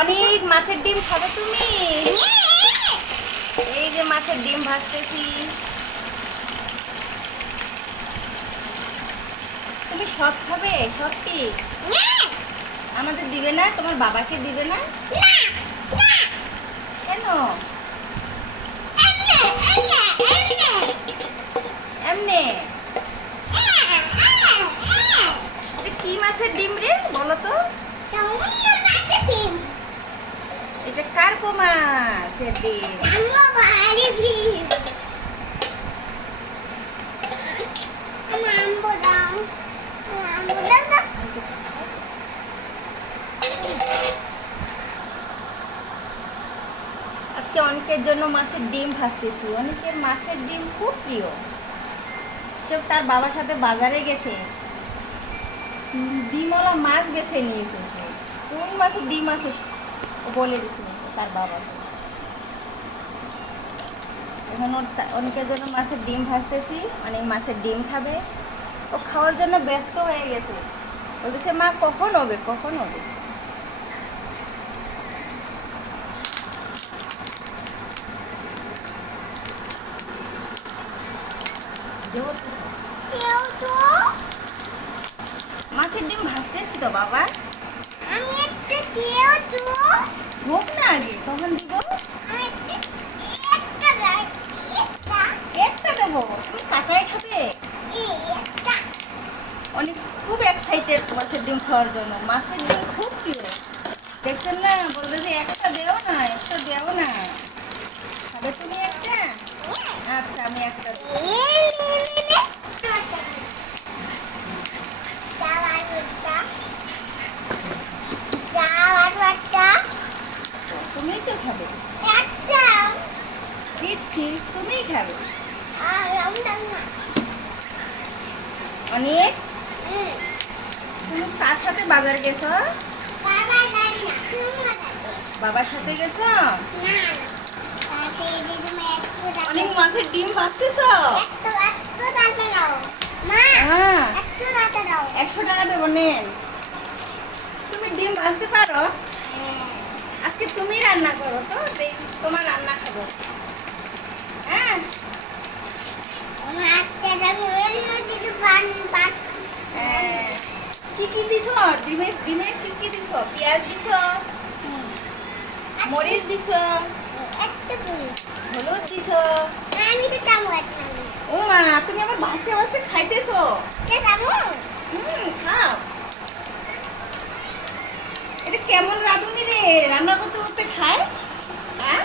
অনেক মাছের ডিম খাবে তুমি? এই যে মাছের ডিম ভাজতেছি। তুমি সব খাবে? সবটি আমাদের দিবে না? তোমার বাবাকে দিবে না? কেন? এমনি? কি মাছের ডিম রে? বলো তো। মাছের ডিম আজকে অনেকের জন্য মাছের ডিম ভাসতেছি অনেকের মাছের ডিম খুব প্রিয়। সব তার বাবার সাথে বাজারে গেছে। ডিমওয়ালা মাছ বেছে নিয়েছে কোন মাছের ডিম আছে? বলে তার বাবাকে এখন ওর অনেকের জন্য মাছের ডিম ভাজতেছি অনেক মাছের ডিম খাবে। ও খাওয়ার জন্য ব্যস্ত হয়ে গেছে। বলতেছে মা কখন হবে? কখন হবে? মাছের ডিম ভাজতেছি তো বাবা। হোক না আগে কখন দিব একটা দেবো তুমি কাঁচাই খাবে অনেক খুব এক্সাইটেড মাছের ডিম খাওয়ার জন্য মাছের ডিম খুব প্রিয় দেখছেন না বলতেছে একটা দেও না একটা দেও না খাবে তুমি একটা? আচ্ছা আমি একটা দেবো। তো খাবে। দিচ্ছি তুমিই খাবে। অনেক? তুমি কার সাথে বাজার গেছো? বাবার সাথে গেছো? অনেক মাছের ডিম ভাজতেছ হ্যাঁ। একশো টাকা দেবো নেন তুমি ডিম ভাজতে পারো? আজকে তুমি রান্না করো তো তোমার রান্না খাব। হ্যাঁ? হ্যাঁ। কি কি দিছ? ডিমে ডিমে কি কি দিছ? পেঁয়াজ দিছ? মরিচ দিছ? হলুদ দিছ? ও মা তুমি আবার ভাজতে ভাজতে খাইতেছো? রান্না করতে করতে খায় হ্যাঁ?